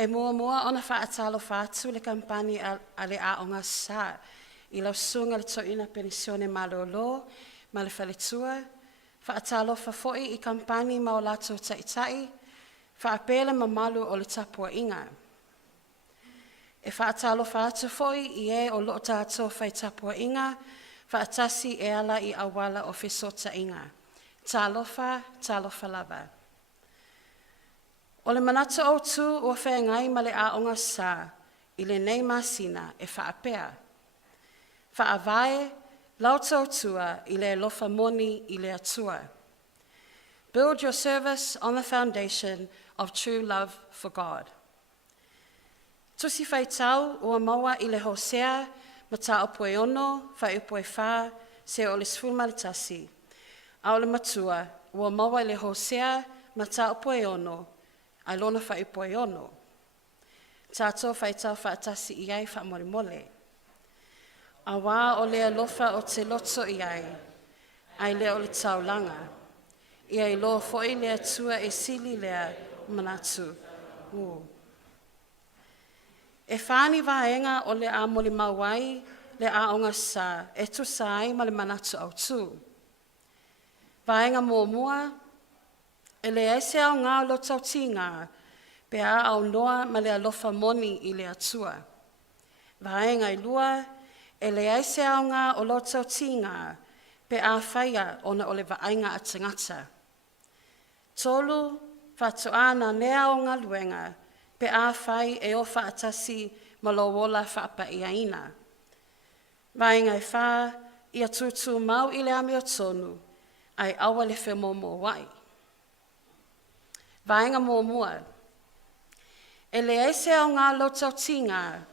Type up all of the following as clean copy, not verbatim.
E mua ona whaatalo whaatu le kampani a le Aoga sa. I lau sunga le toina penisione malolo, ma le whaletua. Whaatalo whafoi I kampani ma o lato taitai. Whaapele mamalu o le tapua inga. E whaatalo whaatu foi I e o loo tātou whai tapua inga. Whaatasi e ala I awala o whesota inga. Talofa lava. O le manata o tu ua whaengai ma le Aoga sa, I le nei masina e whaapea. Whaavae, lau tautua I le lofa moni I le atua. Build your service on the foundation of true love for God. Tusi whai tau ua maua I le Hosea, ma ta opue ono, whai opue wha, se o le sfulma le tasi. A o le matua, ua maua I le Hosea, ma ta opue ono, ai lona whai opue ono. Tātou whai tau whaatasi I ai wha mole mole. A wā o lea lofa o te loto I ai lea o le taulanga. I ai loa foi lea tua e sili lea manatu. E whāni wāenga o le a mole mawai, le Aoga sa, e tu sai ma le manatu au tu. Wāenga mua, e le eise au ngā lo tau tinga, pe a au noa ma le alofa moni I le atua. Wāenga I lua, e le eise au ngā o lo tau tinga, pe a whaia ona o le waainga a tangata. Tolu, whatoana nea o ngā luenga, pe a whai e o whaatasi ma lo wola whaapa I aina. Wāenga I wha, ia tutu mau I le ame o tonu, ai awa le whemomo wai. Wāenga mua, e le eise au ngā lo tau tinga,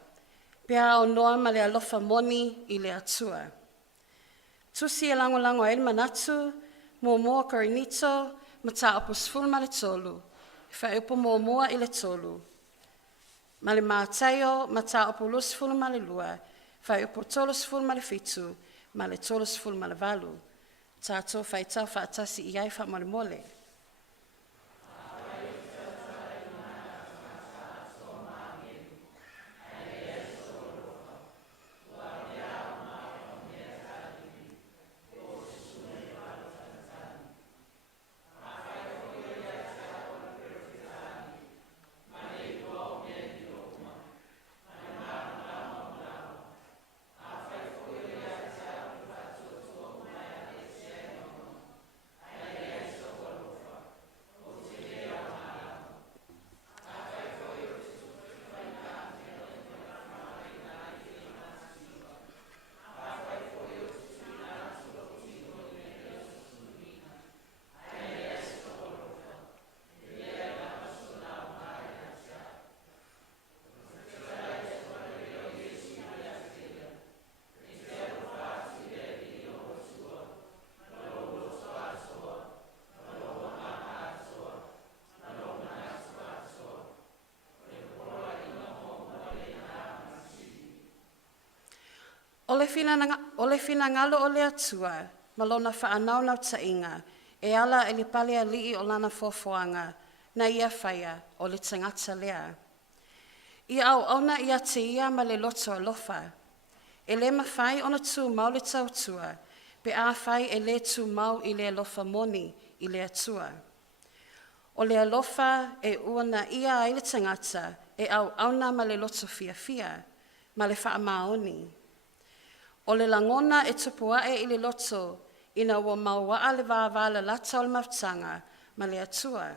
pea o noa ma le alofa moni I le atua. Tusi e lango e manatu, mua korinito, ma ta opo sfulma le tolu, wha upo mua I le tolu. Ma le mātaio, ma ta opo lo sfulma le lua, wha upo tolo sfulma le fitu, ma le tolo sfulma le valu. Tātou whai tau whaatasi I ai wha mole mole. O le fina ngalo o le atua, ma lona whaanaunau tainga, e ala e li pale alii o lana fofoanga, na ia whaia o le tangata lea. I au ona ia te ia ma le loto alofa, e le mawhai ona tū mau le tautua, pe a whai e le tū mau I le alofa moni I le atua. O le alofa e uana ia ai le tangata, e au auna ma le loto fia, ma le wha maoni. O le langona e tupuae I le loto, ina ua maua le vāwala lata o le maftanga, ma le atua.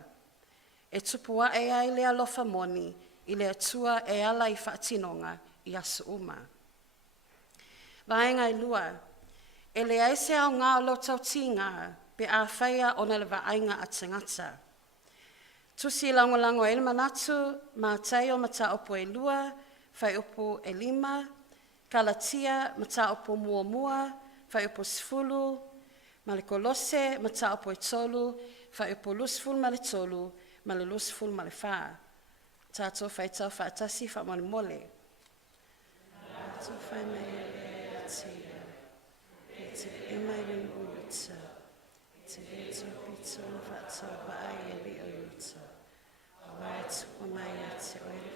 E tupuae ai le alofa moni, I le atua e ala I whaatinonga I asu uma. Vaenga I lua, e le aise au ngā o lo tautinga, pe a whaia ona le vaenga a tangata. Tusi lango e le manatu, ma tai o mata opo e lua, whai opo e lima, Kalatia, mata opo mua, whai opo sifulu, ma le kolose, mata opo e tolu, whai opo lusful ma le tolu, ma le lusful ma le wha. Tātou whai tau whaatasi wha mole mole. Tātou whai mei e tia, e te e mai rin uruta, te e tau pito na whaatau wa ai e li uruta. Wai tuku mai e te oere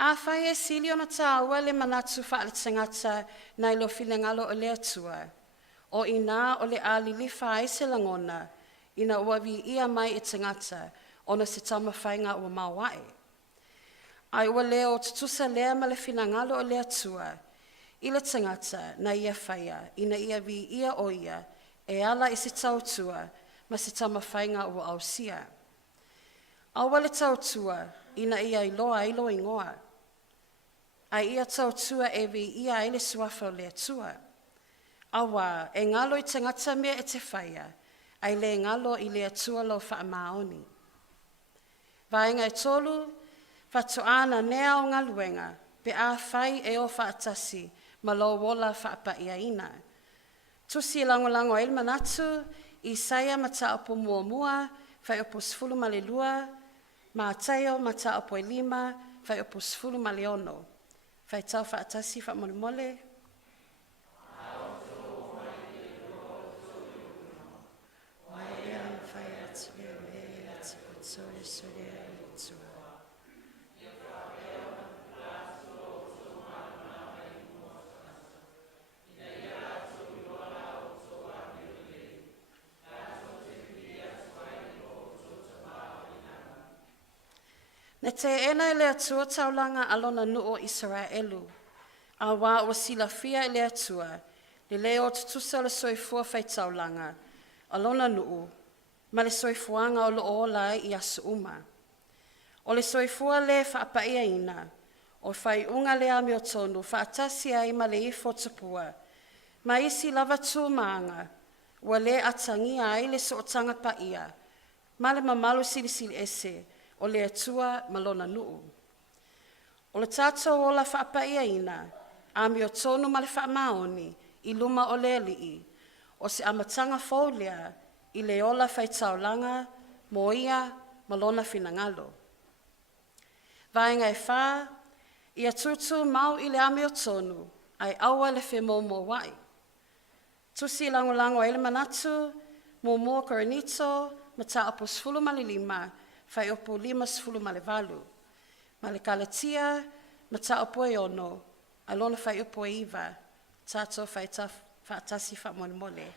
A whai e sili ona tāua le manatu wha le tangata nai lo finangalo o le atua. O ina o le alili whai se langona, ina uawi ia mai e tangata, ona se tama whainga ua mawae. Ai ua leo tutusa lea ma le finangalo o le atua, i le tangata na ia whaia, ina ia vi ia o ia, e ala i se tautua, ma se tama whainga ua ausia. Aua le tautua, ina ia iloa ilo ingoa. Ai ia tautua e vi ia ele suafa o le atua. Awa, e ngalo i tangata mea e te whaia, ai le ngalo i le atua lo wha maoni. Vaenga e tolu, whatoana nea o ngaluenga, pe a whai e o whaatasi, ma lo wola whaapaia ina. Tusi lango el manatu, i saia mata opo mua, whai opo sfulu male lua, ma ataio mata opo e 5, whai opo sfulu male ono. Whai tau whaatasi wha mole mole. Ne te ena le atua taulanga alona nuo Israelu. A wā o sila fia le atua, le leo tutusa le soifua fai taulanga, alona nuo, ma le soifuanga o lo ola i asu uma. O le soifua le whaapaia ina, o whai unga le ame o tonu, whaatasi ai ma le ifo tupua, ma isi lava tū maanga, ua le atangi ai le sootanga paia, ma le mamalu silisili ese, o le atua malona nuu. O le tātou o la whaapaia ina, ame o tonu ma le whaamaoni, i luma o le alii, o se amatanga faulia, i le ola whaitaulanga, mo ia malona finangalo. Vaenga e wha, ia tutu mau i le ame o tonu, ai aua le whemomo wai. Tusi lango ele manatu, mo koronito, mata apo sfulu mali 5, whai opo 5 sfulu male 8. Ma le kalatia, mata opo e 1, alona whai opo e 2, tātou whaatasi wha mole mole.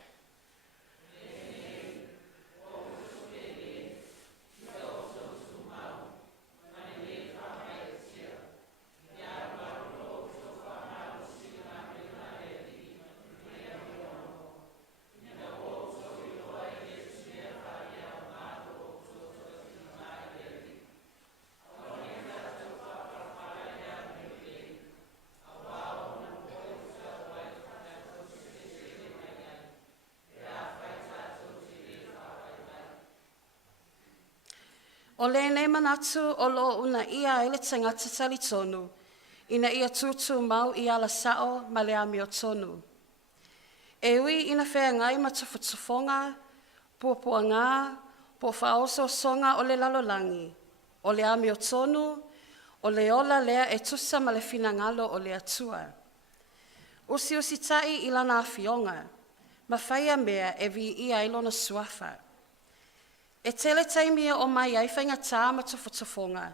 O le nei manatu o lo una ia ele tangata tali tonu, ina ia tutu mau i ala sao ma le ame o tonu. E ui ina whea ngai matufutufonga, puapua ngā, po whaoso songa o le lalolangi, o le ame o tonu, o le ola lea e tusa ma le finangalo o le atua. Usi tai i lana awhionga, ma whaia mea e vi ia ilona suafa. E tele taimia o mai ai whainga tā matufutufonga,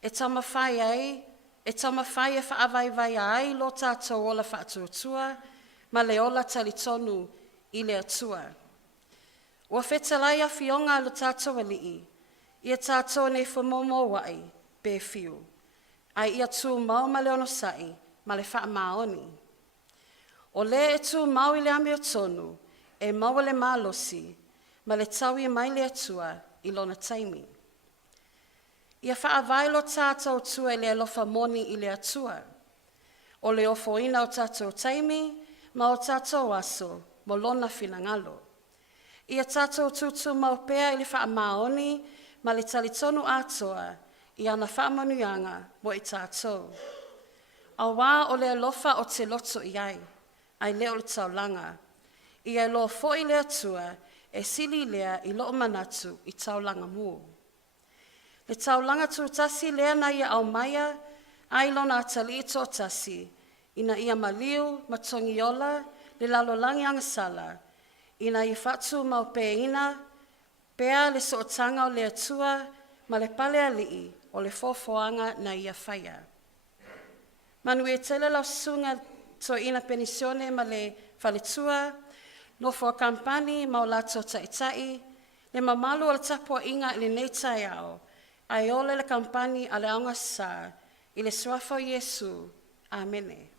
e tama whai ai, e tama whai e whaawaiwai ai lo tātou ola whaatuatua, ma le ola tali tonu i le atua. Ua whetalai a whionga lo tātou alii, ia tātou nei whamomo wai, be whiu. Ai ia tū mau ma le ono sai, ma le wha maoni. O le e tū mau i le ame o tonu, e mau le malosi, ma le taui mai le atua i lona taimi. Ia whaawai lo tātou tua i le alofa moni i le atua. O le ofoina o tātou taimi, ma o tātou aso, mo lona finangalo. Ia tātou tutu maupea i le whaamaoni, ma le talitonu atoa, i ana whaamanuianga mo i tātou. A wā o le alofa o te loto i ai leo le taulanga. Ia lo fo i le atua, e sili lea i loo manatu i taulanga mua. Le taulanga tūtasi lea na ia au maia, ai lona atali i tōtasi, ina ia maliu, matongiola, le lalolangi angasala, ina i whatu mau peina, pea le sootanga o le atua, ma le pale alii o le fofoanga na ia whaia. Manu e tele lau sunga to ina penisione ma le faletua, nofo a Kamupani ma o lato taitai, le mamalu o le tapua inga i le nei tai au, ai ole le Kamupani a le aonga sa, i le suafa o Iesu. Amene.